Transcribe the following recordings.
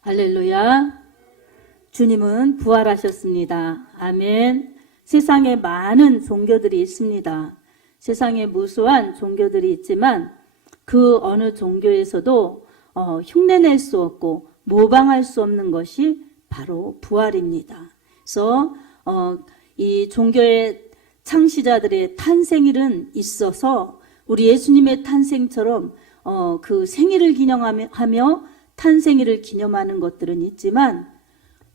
할렐루야. 주님은 부활하셨습니다. 아멘. 세상에 많은 종교들이 있습니다. 세상에 무수한 종교들이 있지만 그 어느 종교에서도 흉내낼 수 없고 모방할 수 없는 것이 바로 부활입니다. 그래서 이 종교의 창시자들의 탄생일은 있어서 우리 예수님의 탄생처럼 그 생일을 기념하며 탄생일을 기념하는 것들은 있지만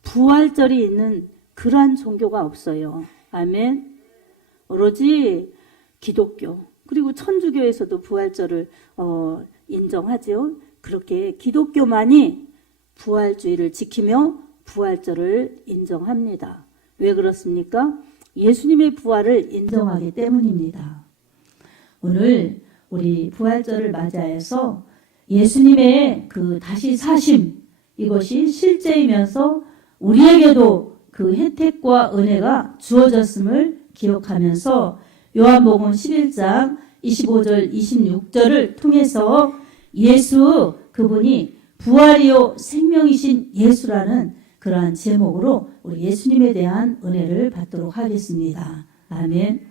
부활절이 있는 그러한 종교가 없어요. 아멘. 오로지 기독교 그리고 천주교에서도 부활절을 인정하죠. 그렇게 기독교만이 부활주의를 지키며 부활절을 인정합니다. 왜 그렇습니까? 예수님의 부활을 인정하기 때문입니다. 오늘 우리 부활절을 맞이해서 예수님의 그 다시 사심 이것이 실제이면서 우리에게도 그 혜택과 은혜가 주어졌음을 기억하면서 요한복음 11장 25절 26절을 통해서 예수 그분이 부활이요 생명이신 예수라는 그러한 제목으로 우리 예수님에 대한 은혜를 받도록 하겠습니다. 아멘.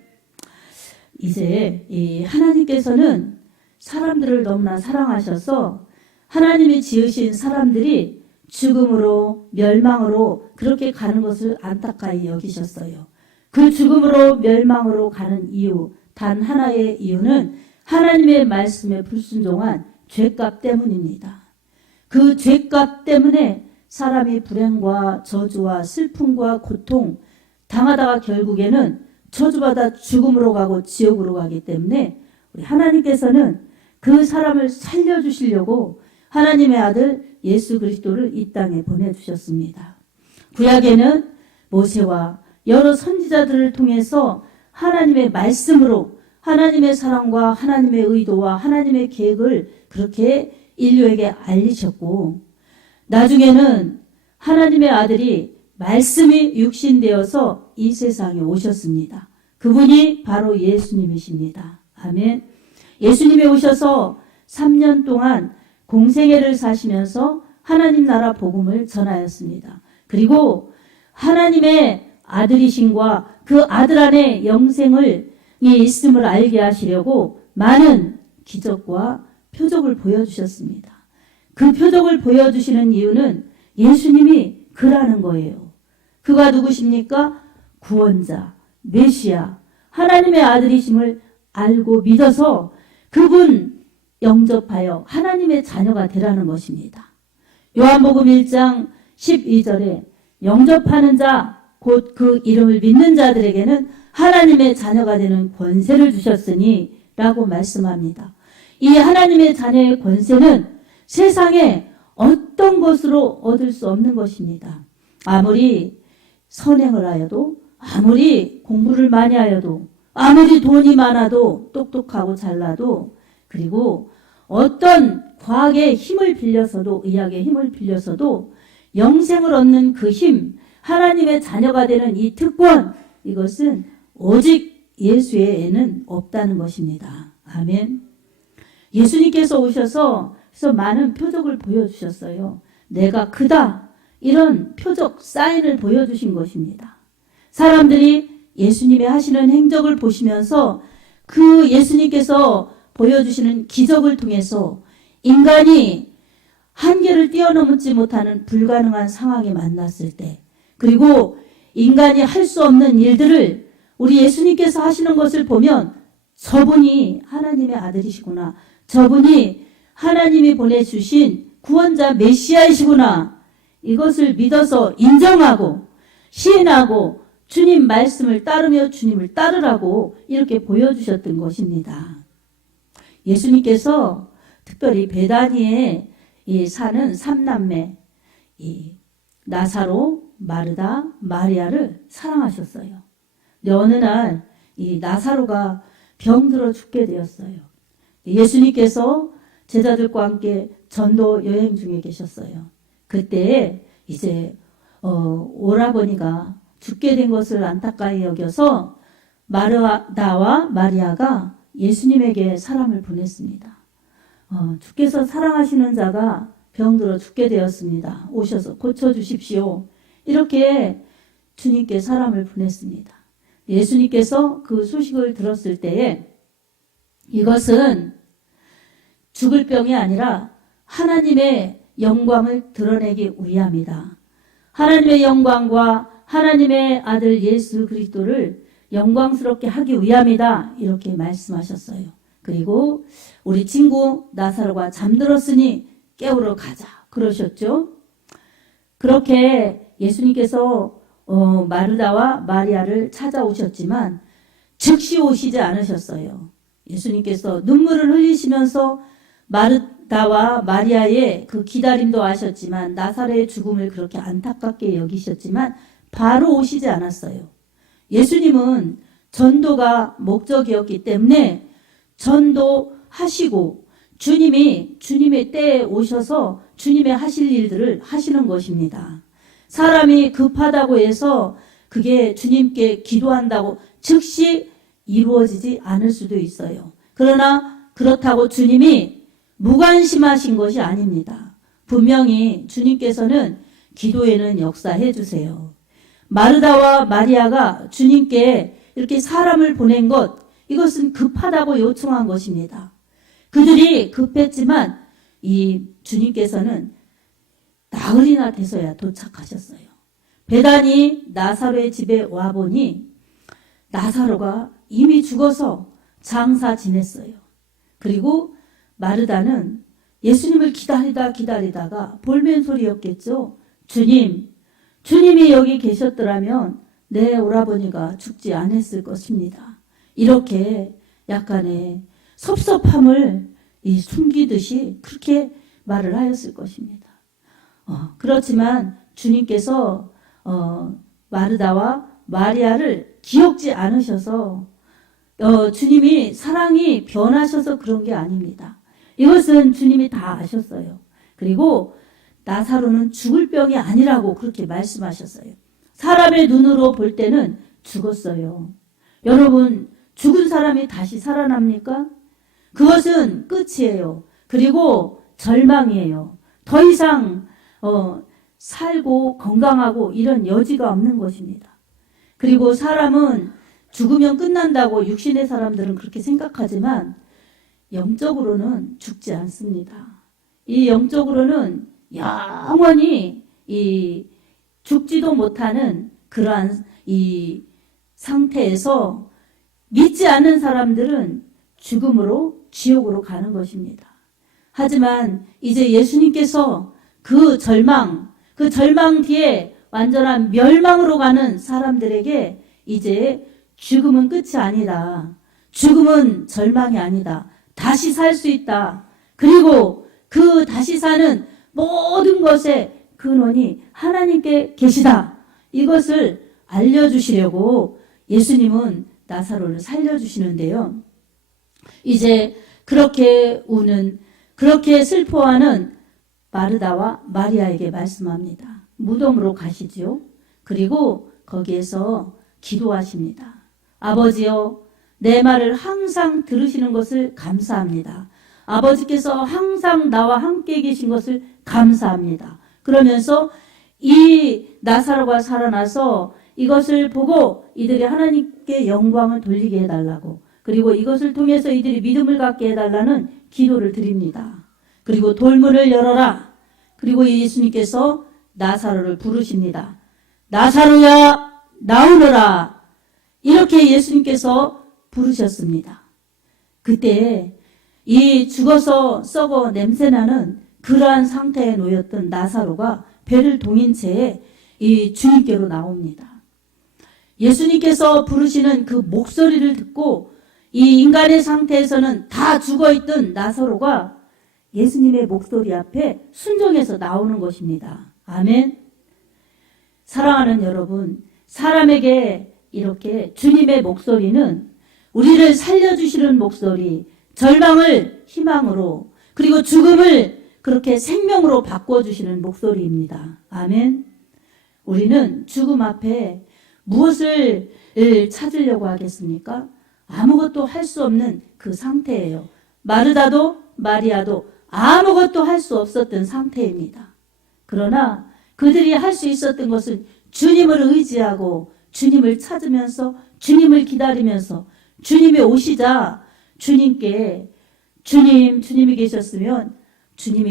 이제 이 하나님께서는 사람들을 너무나 사랑하셔서 하나님이 지으신 사람들이 죽음으로 멸망으로 그렇게 가는 것을 안타까이 여기셨어요. 그 죽음으로 멸망으로 가는 이유 단 하나의 이유는 하나님의 말씀에 불순종한 죄값 때문입니다. 그 죄값 때문에 사람이 불행과 저주와 슬픔과 고통 당하다가 결국에는 저주받아 죽음으로 가고 지옥으로 가기 때문에 우리 하나님께서는 그 사람을 살려주시려고 하나님의 아들 예수 그리스도를 이 땅에 보내주셨습니다. 구약에는 모세와 여러 선지자들을 통해서 하나님의 말씀으로 하나님의 사랑과 하나님의 의도와 하나님의 계획을 그렇게 인류에게 알리셨고 나중에는 하나님의 아들이 말씀이 육신되어서 이 세상에 오셨습니다. 그분이 바로 예수님이십니다. 아멘. 예수님이 오셔서 3년 동안 공생애를 사시면서 하나님 나라 복음을 전하였습니다. 그리고 하나님의 아들이신과 그 아들 안에 영생이 있음을 알게 하시려고 많은 기적과 표적을 보여주셨습니다. 그 표적을 보여주시는 이유는 예수님이 그라는 거예요. 그가 누구십니까? 구원자, 메시아, 하나님의 아들이심을 알고 믿어서 그분 영접하여 하나님의 자녀가 되라는 것입니다. 요한복음 1장 12절에 영접하는 자, 곧 그 이름을 믿는 자들에게는 하나님의 자녀가 되는 권세를 주셨으니 라고 말씀합니다. 이 하나님의 자녀의 권세는 세상에 어떤 것으로 얻을 수 없는 것입니다. 아무리 선행을 하여도 아무리 공부를 많이 하여도 아무리 돈이 많아도 똑똑하고 잘나도 그리고 어떤 과학의 힘을 빌려서도 의학의 힘을 빌려서도 영생을 얻는 그 힘 하나님의 자녀가 되는 이 특권 이것은 오직 예수에는 없다는 것입니다. 아멘. 예수님께서 오셔서 그래서 많은 표적을 보여주셨어요. 내가 크다 이런 표적 사인을 보여주신 것입니다. 사람들이 예수님의 하시는 행적을 보시면서 그 예수님께서 보여주시는 기적을 통해서 인간이 한계를 뛰어넘지 못하는 불가능한 상황에 만났을 때 그리고 인간이 할 수 없는 일들을 우리 예수님께서 하시는 것을 보면 저분이 하나님의 아들이시구나. 저분이 하나님이 보내주신 구원자 메시아이시구나. 이것을 믿어서 인정하고 시인하고 주님 말씀을 따르며 주님을 따르라고 이렇게 보여주셨던 것입니다. 예수님께서 특별히 베다니에 사는 삼남매 나사로, 마르다, 마리아를 사랑하셨어요. 근데 어느 날 이 나사로가 병들어 죽게 되었어요. 예수님께서 제자들과 함께 전도 여행 중에 계셨어요. 그때 이제 오라버니가 죽게 된 것을 안타까이 여겨서 마르다와 마리아가 예수님에게 사람을 보냈습니다. 주께서 사랑하시는 자가 병들어 죽게 되었습니다. 오셔서 고쳐주십시오. 이렇게 주님께 사람을 보냈습니다. 예수님께서 그 소식을 들었을 때에 이것은 죽을 병이 아니라 하나님의 영광을 드러내기 위함이다. 하나님의 영광과 하나님의 아들 예수 그리스도를 영광스럽게 하기 위함이다. 이렇게 말씀하셨어요. 그리고 우리 친구 나사로가 잠들었으니 깨우러 가자. 그러셨죠. 그렇게 예수님께서 마르다와 마리아를 찾아오셨지만 즉시 오시지 않으셨어요. 예수님께서 눈물을 흘리시면서 마르다와 마리아의 그 기다림도 아셨지만 나사로의 죽음을 그렇게 안타깝게 여기셨지만 바로 오시지 않았어요. 예수님은 전도가 목적이었기 때문에 전도하시고 주님의 때에 오셔서 주님의 하실 일들을 하시는 것입니다. 사람이 급하다고 해서 그게 주님께 기도한다고 즉시 이루어지지 않을 수도 있어요. 그러나 그렇다고 주님이 무관심하신 것이 아닙니다. 분명히 주님께서는 기도에는 역사해 주세요. 마르다와 마리아가 주님께 이렇게 사람을 보낸 것, 이것은 급하다고 요청한 것입니다. 그들이 급했지만 이 주님께서는 나흘이나 돼서야 도착하셨어요. 베다니 나사로의 집에 와보니 나사로가 이미 죽어서 장사 지냈어요. 그리고 마르다는 예수님을 기다리다가 볼멘 소리였겠죠. 주님이 여기 계셨더라면 내 오라버니가 죽지 않았을 것입니다. 이렇게 약간의 섭섭함을 숨기듯이 그렇게 말을 하였을 것입니다. 그렇지만 주님께서 마르다와 마리아를 기억지 않으셔서 주님이 사랑이 변하셔서 그런 게 아닙니다. 이것은 주님이 다 아셨어요. 그리고 나사로는 죽을 병이 아니라고 그렇게 말씀하셨어요. 사람의 눈으로 볼 때는 죽었어요. 여러분, 죽은 사람이 다시 살아납니까? 그것은 끝이에요. 그리고 절망이에요. 더 이상 살고 건강하고 이런 여지가 없는 것입니다. 그리고 사람은 죽으면 끝난다고 육신의 사람들은 그렇게 생각하지만 영적으로는 죽지 않습니다. 이 영적으로는 영원히 죽지도 못하는 그러한 이 상태에서 믿지 않는 사람들은 죽음으로 지옥으로 가는 것입니다. 하지만 이제 예수님께서 그 절망 뒤에 완전한 멸망으로 가는 사람들에게 이제 죽음은 끝이 아니다. 죽음은 절망이 아니다. 다시 살 수 있다. 그리고 그 다시 사는 모든 것의 근원이 하나님께 계시다. 이것을 알려주시려고 예수님은 나사로를 살려주시는데요. 이제 그렇게 우는, 그렇게 슬퍼하는 마르다와 마리아에게 말씀합니다. 무덤으로 가시지요. 그리고 거기에서 기도하십니다. 아버지여, 내 말을 항상 들으시는 것을 감사합니다. 아버지께서 항상 나와 함께 계신 것을 감사합니다. 그러면서 이 나사로가 살아나서 이것을 보고 이들이 하나님께 영광을 돌리게 해달라고, 그리고 이것을 통해서 이들이 믿음을 갖게 해달라는 기도를 드립니다. 그리고 돌문을 열어라. 그리고 예수님께서 나사로를 부르십니다. 나사로야, 나오너라. 이렇게 예수님께서 부르셨습니다. 그때 이 죽어서 썩어 냄새나는 그러한 상태에 놓였던 나사로가 배를 동인 채에 이 주님께로 나옵니다. 예수님께서 부르시는 그 목소리를 듣고 이 인간의 상태에서는 다 죽어있던 나사로가 예수님의 목소리 앞에 순종해서 나오는 것입니다. 아멘. 사랑하는 여러분, 사람에게 이렇게 주님의 목소리는 우리를 살려주시는 목소리, 절망을 희망으로, 그리고 죽음을 그렇게 생명으로 바꿔주시는 목소리입니다. 아멘. 우리는 죽음 앞에 무엇을 찾으려고 하겠습니까? 아무것도 할 수 없는 그 상태예요. 마르다도 마리아도 아무것도 할 수 없었던 상태입니다. 그러나 그들이 할 수 있었던 것은 주님을 의지하고 주님을 찾으면서 주님을 기다리면서 주님이 오시자 주님이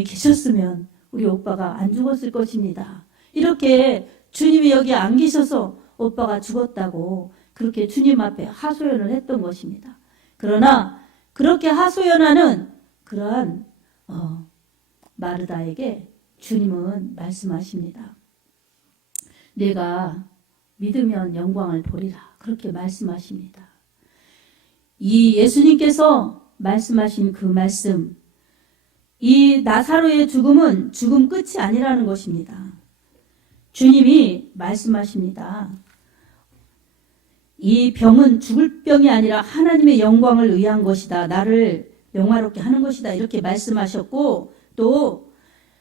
계셨으면 우리 오빠가 안 죽었을 것입니다. 이렇게 주님이 여기 안 계셔서 오빠가 죽었다고 그렇게 주님 앞에 하소연을 했던 것입니다. 그러나 그렇게 하소연하는 그러한 마르다에게 주님은 말씀하십니다. 내가 믿으면 영광을 보리라. 그렇게 말씀하십니다. 이 예수님께서 말씀하신 그 말씀, 이 나사로의 죽음은 죽음 끝이 아니라는 것입니다. 주님이 말씀하십니다. 이 병은 죽을 병이 아니라 하나님의 영광을 위한 것이다. 나를 영화롭게 하는 것이다. 이렇게 말씀하셨고, 또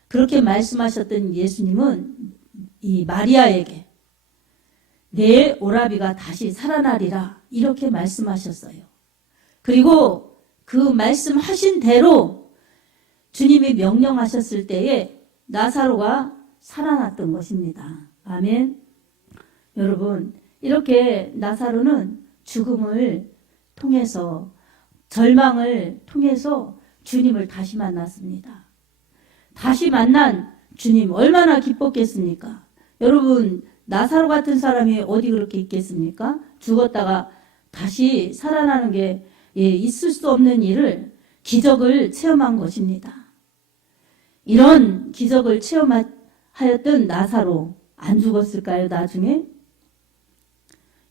그렇게 말씀하셨던 예수님은 이 마리아에게 내 오라비가 다시 살아나리라. 이렇게 말씀하셨어요. 그리고 그 말씀하신 대로 주님이 명령하셨을 때에 나사로가 살아났던 것입니다. 아멘. 여러분, 이렇게 나사로는 죽음을 통해서, 절망을 통해서 주님을 다시 만났습니다. 다시 만난 주님 얼마나 기뻤겠습니까? 여러분, 나사로 같은 사람이 어디 그렇게 있겠습니까? 죽었다가 다시 살아나는 게 있을 수 없는 일을, 기적을 체험한 것입니다. 이런 기적을 체험하였던 나사로 안 죽었을까요? 나중에?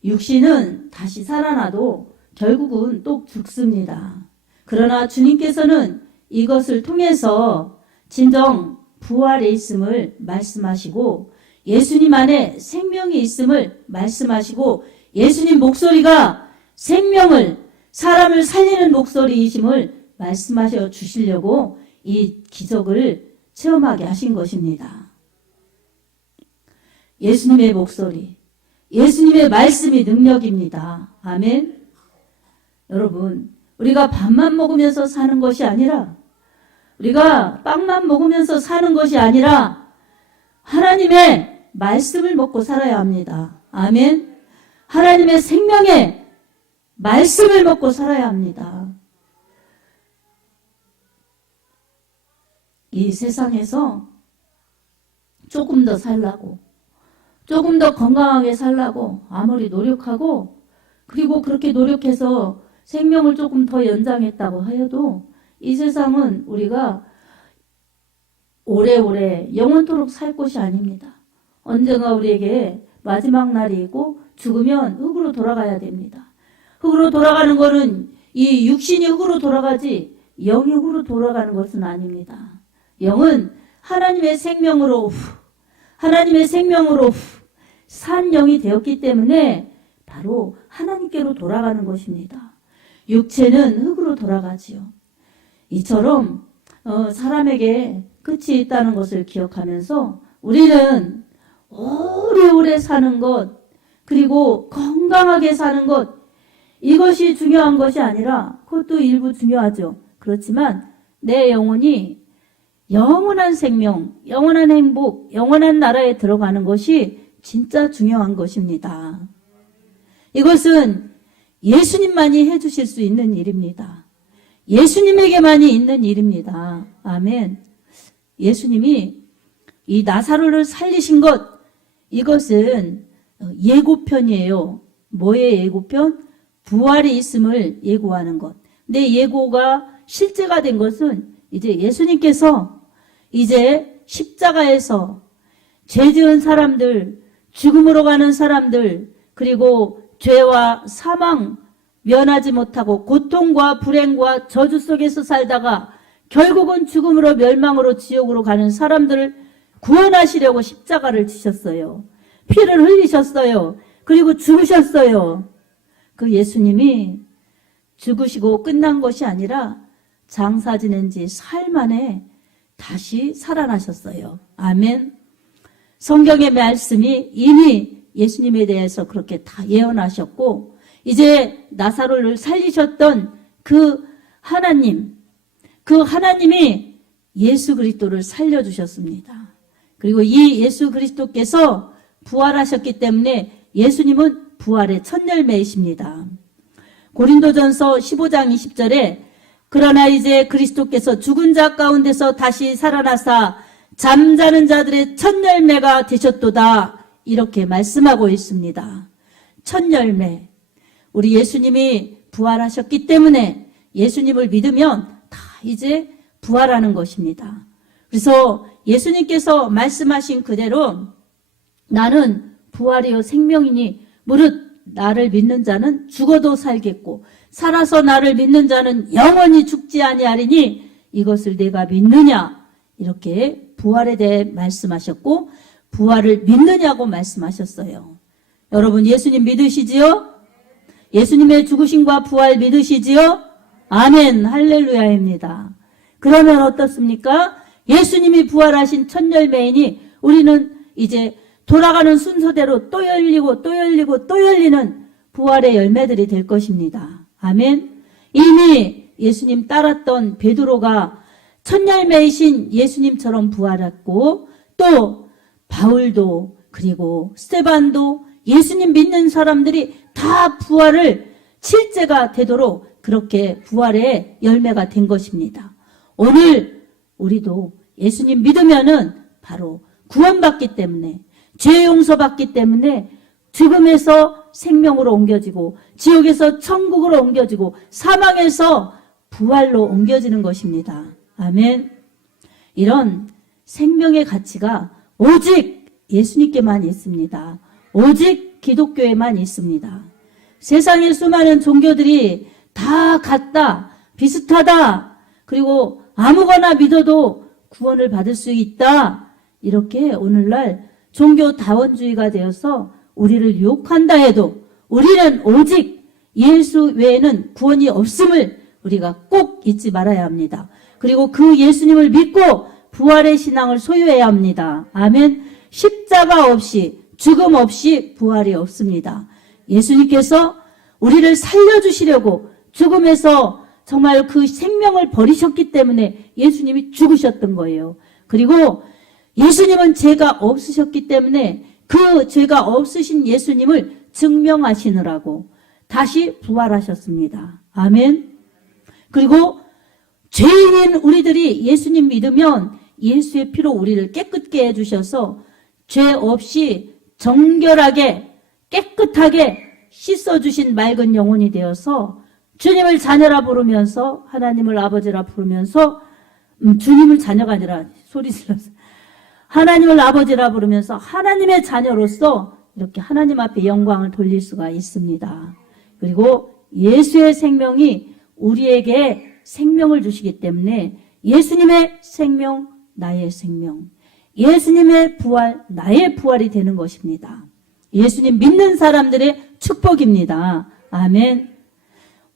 육신은 다시 살아나도 결국은 또 죽습니다. 그러나 주님께서는 이것을 통해서 진정 부활에 있음을 말씀하시고 예수님 안에 생명이 있음을 말씀하시고 예수님 목소리가 생명을, 사람을 살리는 목소리이심을 말씀하셔 주시려고 이 기적을 체험하게 하신 것입니다. 예수님의 목소리, 예수님의 말씀이 능력입니다. 아멘. 여러분, 우리가 밥만 먹으면서 사는 것이 아니라, 우리가 빵만 먹으면서 사는 것이 아니라 하나님의 말씀을 먹고 살아야 합니다. 아멘. 하나님의 생명의 말씀을 먹고 살아야 합니다. 이 세상에서 조금 더 살라고, 조금 더 건강하게 살라고 아무리 노력하고, 그리고 그렇게 노력해서 생명을 조금 더 연장했다고 하여도 이 세상은 우리가 오래오래 영원토록 살 곳이 아닙니다. 언젠가 우리에게 마지막 날이 있고 죽으면 흙으로 돌아가야 됩니다. 흙으로 돌아가는 것은 이 육신이 흙으로 돌아가지 영이 흙으로 돌아가는 것은 아닙니다. 영은 하나님의 생명으로 산 영이 되었기 때문에 바로 하나님께로 돌아가는 것입니다. 육체는 흙으로 돌아가지요. 이처럼 사람에게 끝이 있다는 것을 기억하면서 우리는 오래오래 사는 것, 그리고 건강하게 사는 것, 이것이 중요한 것이 아니라, 그것도 일부 중요하죠. 그렇지만 내 영혼이 영원한 생명, 영원한 행복, 영원한 나라에 들어가는 것이 진짜 중요한 것입니다. 이것은 예수님만이 해주실 수 있는 일입니다. 예수님에게만이 있는 일입니다. 아멘. 예수님이 이 나사로를 살리신 것, 이것은 예고편이에요. 뭐의 예고편? 부활이 있음을 예고하는 것. 근데 예고가 실제가 된 것은 이제 예수님께서 이제 십자가에서 죄 지은 사람들, 죽음으로 가는 사람들, 그리고 죄와 사망 면하지 못하고 고통과 불행과 저주 속에서 살다가 결국은 죽음으로 멸망으로 지옥으로 가는 사람들을 구원하시려고 십자가를 지셨어요. 피를 흘리셨어요. 그리고 죽으셨어요. 그 예수님이 죽으시고 끝난 것이 아니라 장사 지낸 지 사흘 만에 다시 살아나셨어요. 아멘. 성경의 말씀이 이미 예수님에 대해서 그렇게 다 예언하셨고, 이제 나사로를 살리셨던 그 하나님이 예수 그리스도를 살려주셨습니다. 그리고 이 예수 그리스도께서 부활하셨기 때문에 예수님은 부활의 첫 열매이십니다. 고린도전서 15장 20절에 그러나 이제 그리스도께서 죽은 자 가운데서 다시 살아나사 잠자는 자들의 첫 열매가 되셨도다, 이렇게 말씀하고 있습니다. 첫 열매. 우리 예수님이 부활하셨기 때문에 예수님을 믿으면 다 이제 부활하는 것입니다. 그래서 예수님께서 말씀하신 그대로 나는 부활이요 생명이니 무릇 나를 믿는 자는 죽어도 살겠고 살아서 나를 믿는 자는 영원히 죽지 아니하리니 이것을 내가 믿느냐, 이렇게 부활에 대해 말씀하셨고 부활을 믿느냐고 말씀하셨어요. 여러분 예수님 믿으시지요? 예수님의 죽으심과 부활 믿으시지요? 아멘, 할렐루야입니다. 그러면 어떻습니까? 예수님이 부활하신 첫 열매이니 우리는 이제 돌아가는 순서대로 또 열리고 또 열리고 또 열리는 부활의 열매들이 될 것입니다. 아멘. 이미 예수님 따랐던 베드로가 첫 열매이신 예수님처럼 부활했고 또 바울도 그리고 스데반도 예수님 믿는 사람들이 다 부활을 실제가 되도록 그렇게 부활의 열매가 된 것입니다. 오늘 우리도 예수님 믿으면은 바로 구원받기 때문에 죄 용서받기 때문에 죽음에서 생명으로 옮겨지고 지옥에서 천국으로 옮겨지고 사망에서 부활로 옮겨지는 것입니다. 아멘. 이런 생명의 가치가 오직 예수님께만 있습니다. 오직 기독교에만 있습니다. 세상의 수많은 종교들이 다 같다, 비슷하다, 그리고 아무거나 믿어도 구원을 받을 수 있다, 이렇게 오늘날 종교다원주의가 되어서 우리를 유혹한다 해도 우리는 오직 예수 외에는 구원이 없음을 우리가 꼭 잊지 말아야 합니다. 그리고 그 예수님을 믿고 부활의 신앙을 소유해야 합니다. 아멘. 십자가 없이 죽음 없이 부활이 없습니다. 예수님께서 우리를 살려주시려고 죽음에서 정말 그 생명을 버리셨기 때문에 예수님이 죽으셨던 거예요. 그리고 예수님은 죄가 없으셨기 때문에 그 죄가 없으신 예수님을 증명하시느라고 다시 부활하셨습니다. 아멘. 그리고 죄인인 우리들이 예수님 믿으면 예수의 피로 우리를 깨끗게 해주셔서 죄 없이 정결하게 깨끗하게 씻어주신 맑은 영혼이 되어서 주님을 자녀라 부르면서 하나님을 아버지라 부르면서 주님을 자녀가 아니라 소리 질러서 하나님을 아버지라 부르면서 하나님의 자녀로서 이렇게 하나님 앞에 영광을 돌릴 수가 있습니다. 그리고 예수의 생명이 우리에게 생명을 주시기 때문에 예수님의 생명, 나의 생명, 예수님의 부활, 나의 부활이 되는 것입니다. 예수님 믿는 사람들의 축복입니다. 아멘.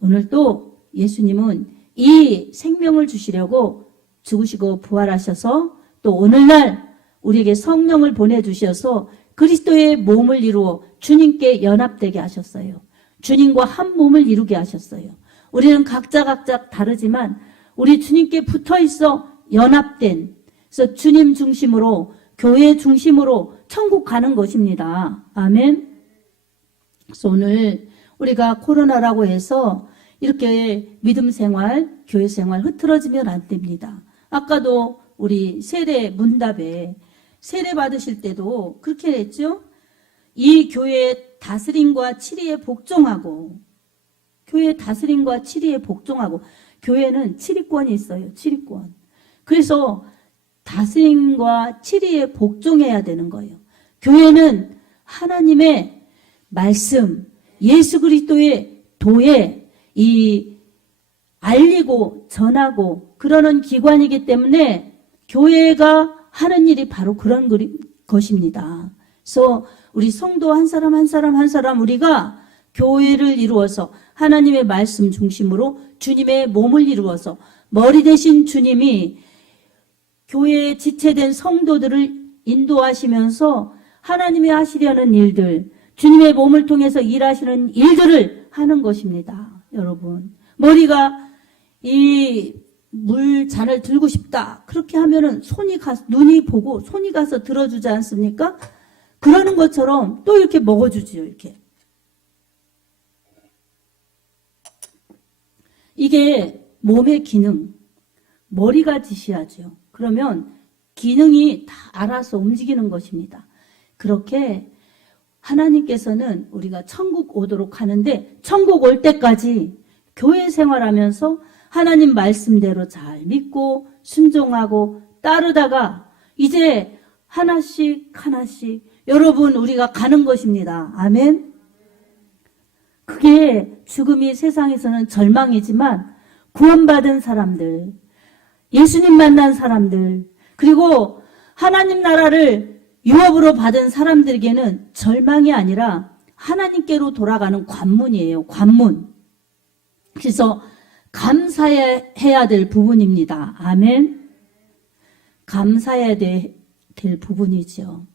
오늘 또 예수님은 이 생명을 주시려고 죽으시고 부활하셔서 또 오늘날 우리에게 성령을 보내주셔서 그리스도의 몸을 이루어 주님께 연합되게 하셨어요. 주님과 한 몸을 이루게 하셨어요. 우리는 각자 다르지만 우리 주님께 붙어있어 연합된, 그래서 주님 중심으로 교회 중심으로 천국 가는 것입니다. 아멘. 그래서 오늘 우리가 코로나라고 해서 이렇게 믿음 생활, 교회 생활 흐트러지면 안 됩니다. 아까도 우리 세례 문답에 세례 받으실 때도 그렇게 했죠. 이 교회의 다스림과 치리에 복종하고, 교회의 다스림과 치리에 복종하고, 교회는 치리권이 있어요. 치리권. 그래서 다스림과 치리에 복종해야 되는 거예요. 교회는 하나님의 말씀, 예수 그리스도의 도에 이 알리고 전하고 그러는 기관이기 때문에 교회가 하는 일이 바로 그런 것입니다. 그래서 우리 성도 한 사람 한 사람 한 사람 우리가 교회를 이루어서 하나님의 말씀 중심으로 주님의 몸을 이루어서 머리 대신 주님이 교회에 지체된 성도들을 인도하시면서 하나님이 하시려는 일들, 주님의 몸을 통해서 일하시는 일들을 하는 것입니다. 여러분, 머리가 이 물 잔을 들고 싶다. 그렇게 하면은 눈이 보고 손이 가서 들어주지 않습니까? 그러는 것처럼 또 이렇게 먹어주지요, 이렇게. 이게 몸의 기능, 머리가 지시하죠. 그러면 기능이 다 알아서 움직이는 것입니다. 그렇게 하나님께서는 우리가 천국 오도록 하는데, 천국 올 때까지 교회 생활하면서 하나님 말씀대로 잘 믿고 순종하고 따르다가 이제 하나씩 여러분 우리가 가는 것입니다. 아멘. 그게 죽음이 세상에서는 절망이지만 구원받은 사람들, 예수님 만난 사람들, 그리고 하나님 나라를 유업으로 받은 사람들에게는 절망이 아니라 하나님께로 돌아가는 관문이에요. 관문. 그래서 감사해야 될 부분입니다. 아멘. 감사해야 될 부분이죠.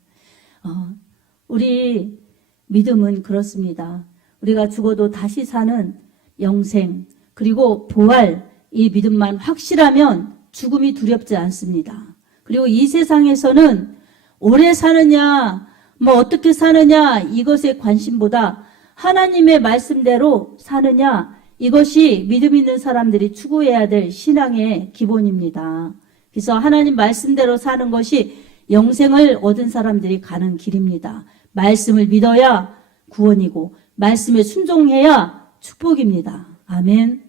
우리 믿음은 그렇습니다. 우리가 죽어도 다시 사는 영생, 그리고 부활, 이 믿음만 확실하면 죽음이 두렵지 않습니다. 그리고 이 세상에서는 오래 사느냐, 어떻게 사느냐, 이것에 관심보다 하나님의 말씀대로 사느냐, 이것이 믿음 있는 사람들이 추구해야 될 신앙의 기본입니다. 그래서 하나님 말씀대로 사는 것이 영생을 얻은 사람들이 가는 길입니다. 말씀을 믿어야 구원이고 말씀에 순종해야 축복입니다. 아멘.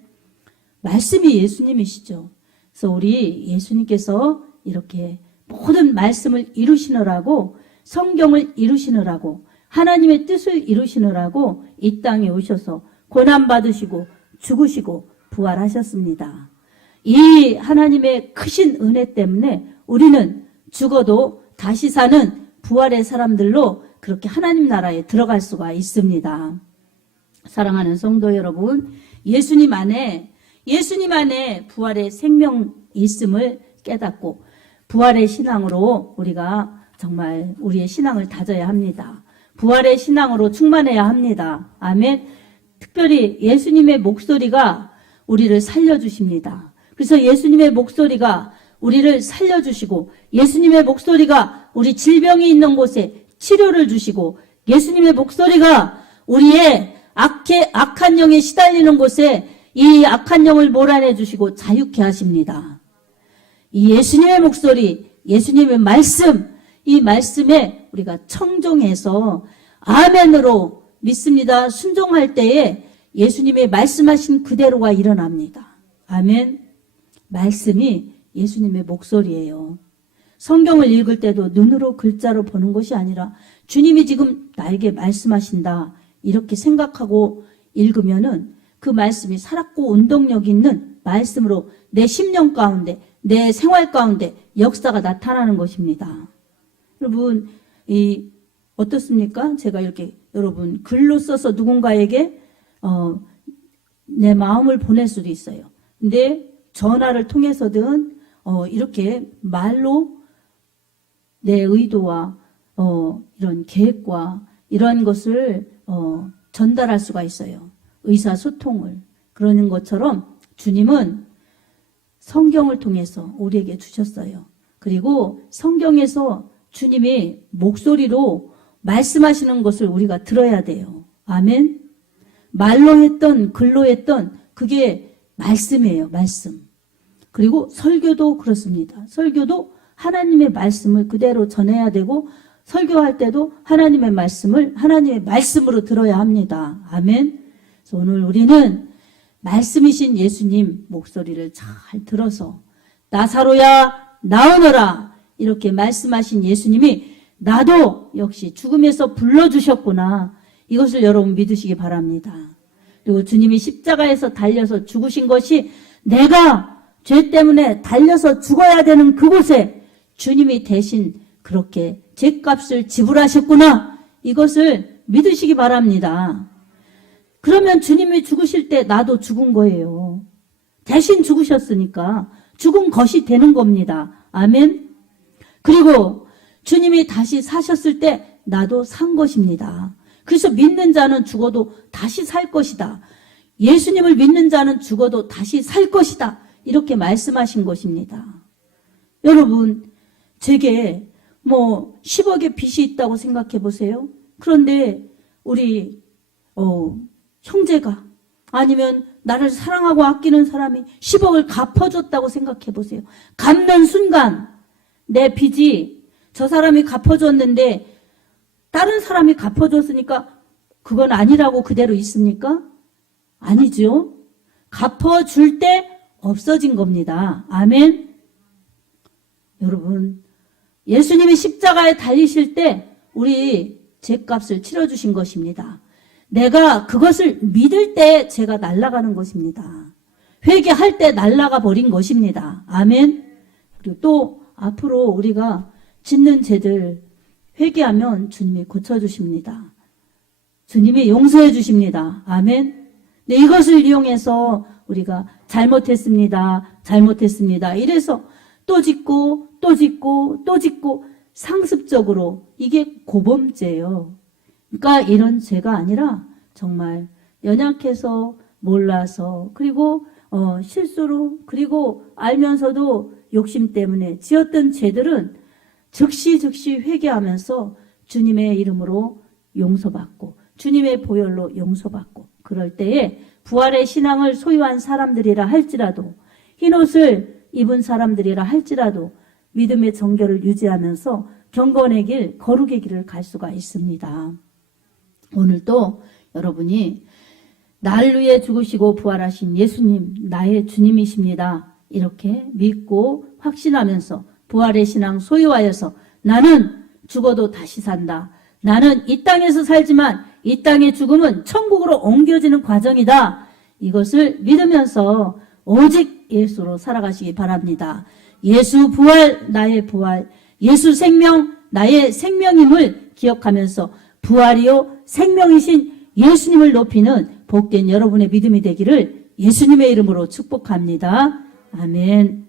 말씀이 예수님이시죠. 그래서 우리 예수님께서 이렇게 모든 말씀을 이루시느라고, 성경을 이루시느라고, 하나님의 뜻을 이루시느라고 이 땅에 오셔서 고난받으시고 죽으시고 부활하셨습니다. 이 하나님의 크신 은혜 때문에 우리는 죽어도 다시 사는 부활의 사람들로 그렇게 하나님 나라에 들어갈 수가 있습니다. 사랑하는 성도 여러분, 예수님 안에 부활의 생명이 있음을 깨닫고 부활의 신앙으로 우리가 정말 우리의 신앙을 다져야 합니다. 부활의 신앙으로 충만해야 합니다. 아멘. 특별히 예수님의 목소리가 우리를 살려주십니다. 그래서 예수님의 목소리가 우리를 살려주시고, 예수님의 목소리가 우리 질병이 있는 곳에 치료를 주시고, 예수님의 목소리가 우리의 악한 영에 시달리는 곳에 이 악한 영을 몰아내 주시고 자유케 하십니다. 이 예수님의 목소리, 예수님의 말씀, 이 말씀에 우리가 청종해서 아멘으로 믿습니다. 순종할 때에 예수님의 말씀하신 그대로가 일어납니다. 아멘. 말씀이 예수님의 목소리예요. 성경을 읽을 때도 눈으로 글자로 보는 것이 아니라 주님이 지금 나에게 말씀하신다, 이렇게 생각하고 읽으면은 그 말씀이 살았고 운동력 있는 말씀으로 내 심령 가운데, 내 생활 가운데 역사가 나타나는 것입니다. 여러분, 어떻습니까? 제가 이렇게 여러분 글로 써서 누군가에게 내 마음을 보낼 수도 있어요. 근데 전화를 통해서든 이렇게 말로 내 의도와 이런 계획과 이런 것을 전달할 수가 있어요. 의사소통을. 그러는 것처럼 주님은 성경을 통해서 우리에게 주셨어요. 그리고 성경에서 주님이 목소리로 말씀하시는 것을 우리가 들어야 돼요. 아멘. 말로 했던 글로 했던 그게 말씀이에요. 말씀. 그리고 설교도 그렇습니다. 설교도 하나님의 말씀을 그대로 전해야 되고, 설교할 때도 하나님의 말씀을 하나님의 말씀으로 들어야 합니다. 아멘. 그래서 오늘 우리는 말씀이신 예수님 목소리를 잘 들어서 나사로야 나오너라, 이렇게 말씀하신 예수님이 나도 역시 죽음에서 불러주셨구나, 이것을 여러분 믿으시기 바랍니다. 그리고 주님이 십자가에서 달려서 죽으신 것이 내가 죄 때문에 달려서 죽어야 되는 그곳에 주님이 대신 그렇게 죄값을 지불하셨구나, 이것을 믿으시기 바랍니다. 그러면 주님이 죽으실 때 나도 죽은 거예요. 대신 죽으셨으니까 죽은 것이 되는 겁니다. 아멘. 그리고 주님이 다시 사셨을 때 나도 산 것입니다. 그래서 믿는 자는 죽어도 다시 살 것이다. 예수님을 믿는 자는 죽어도 다시 살 것이다. 이렇게 말씀하신 것입니다. 여러분, 제게 뭐 10억의 빚이 있다고 생각해 보세요. 그런데 우리 형제가 아니면 나를 사랑하고 아끼는 사람이 10억을 갚아줬다고 생각해 보세요. 갚는 순간 내 빚이 저 사람이 갚아줬는데 다른 사람이 갚아줬으니까 그건 아니라고 그대로 있습니까? 아니죠. 갚아줄 때 없어진 겁니다. 아멘. 여러분, 예수님이 십자가에 달리실 때 우리 죄값을 치러주신 것입니다. 내가 그것을 믿을 때 죄가 날아가는 것입니다. 회개할 때 날아가 버린 것입니다. 아멘. 그리고 또 앞으로 우리가 짓는 죄들 회개하면 주님이 고쳐주십니다. 주님이 용서해 주십니다. 아멘. 네, 이것을 이용해서 우리가 잘못했습니다. 이래서 또 짓고 또 짓고 또 짓고 상습적으로 이게 고범죄예요. 그러니까 이런 죄가 아니라 정말 연약해서 몰라서 그리고 실수로 그리고 알면서도 욕심 때문에 지었던 죄들은 즉시 회개하면서 주님의 이름으로 용서받고 주님의 보혈로 용서받고 그럴 때에 부활의 신앙을 소유한 사람들이라 할지라도 흰옷을 입은 사람들이라 할지라도 믿음의 정결을 유지하면서 경건의 길, 거룩의 길을 갈 수가 있습니다. 오늘도 여러분이 날 위해 죽으시고 부활하신 예수님, 나의 주님이십니다. 이렇게 믿고 확신하면서 부활의 신앙 소유하여서 나는 죽어도 다시 산다. 나는 이 땅에서 살지만 이 땅의 죽음은 천국으로 옮겨지는 과정이다. 이것을 믿으면서 오직 예수로 살아가시기 바랍니다. 예수 부활, 나의 부활, 예수 생명, 나의 생명임을 기억하면서 부활이요 생명이신 예수님을 높이는 복된 여러분의 믿음이 되기를 예수님의 이름으로 축복합니다. 아멘.